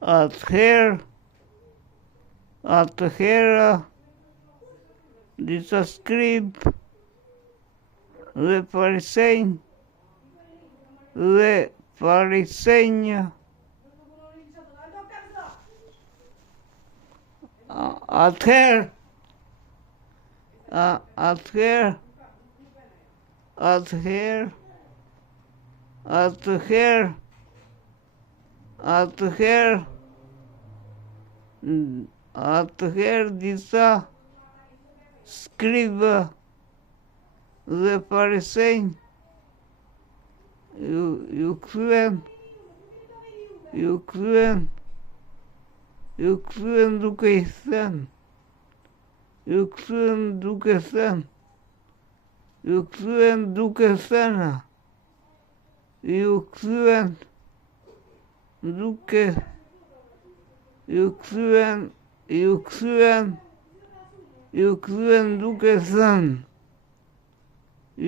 Atëherë disa skribë dhe farisenj Atëherë disa skribë dhe farisenj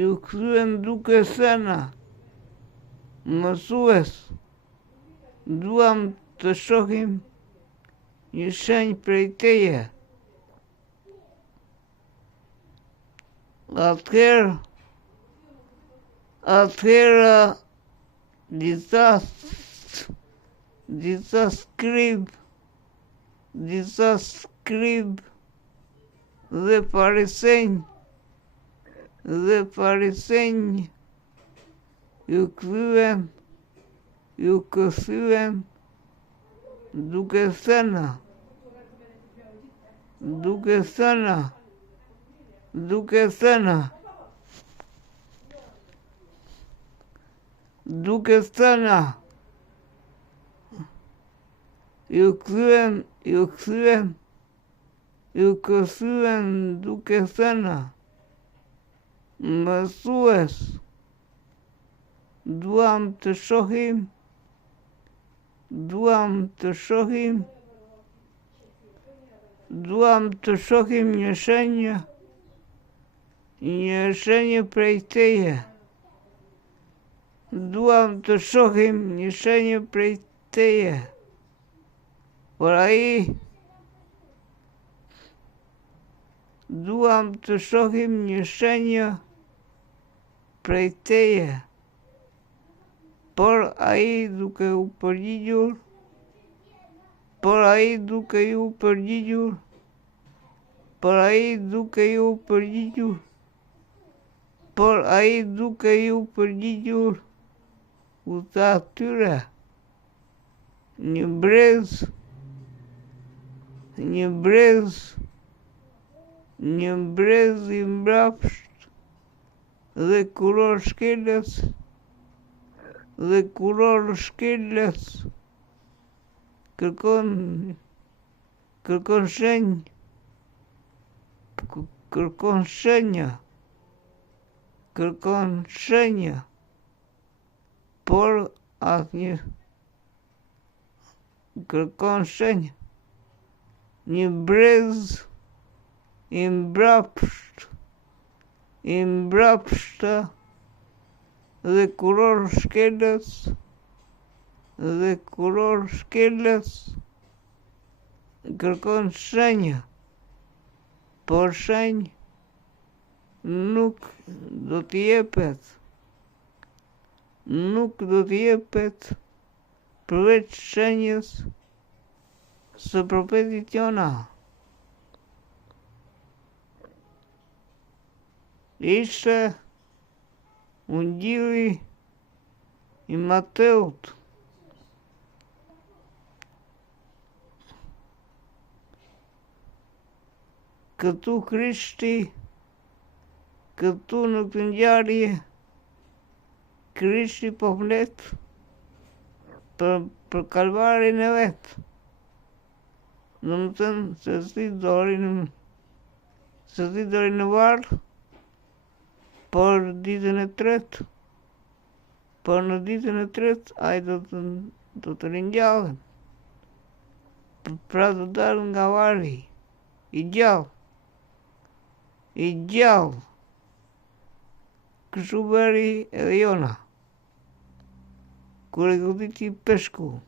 ju kthyen duke thënë mësues, duam të shohim një shenjë prej teje. Atëherë disa skribë dhe farisenj ju kthyen duke thënë mësues, duam të shohim një shenjë prej teje. Por ai duke u përgjigjur u tha atyre, një brez i mbrapsht dhe kuror shkeles kërkon shenjë, por asnjë një brez i mbrapsht dhe kuror shkeles kërkon shenjë, por shenjë nuk do t'i jepet përveç shenjës së profetit Jona. Ishte Ungjilli i Mateut. Këtu Krishti, këtu në këtë ngjarje, Krishti po flet për kalvarin e vet. Domethënë se si dori në varr, por në ditën e tretë ai do të ringjallet. Pra do dalë nga varri i gjallë. Kështu bëri edhe Jona kur e goditi peshku.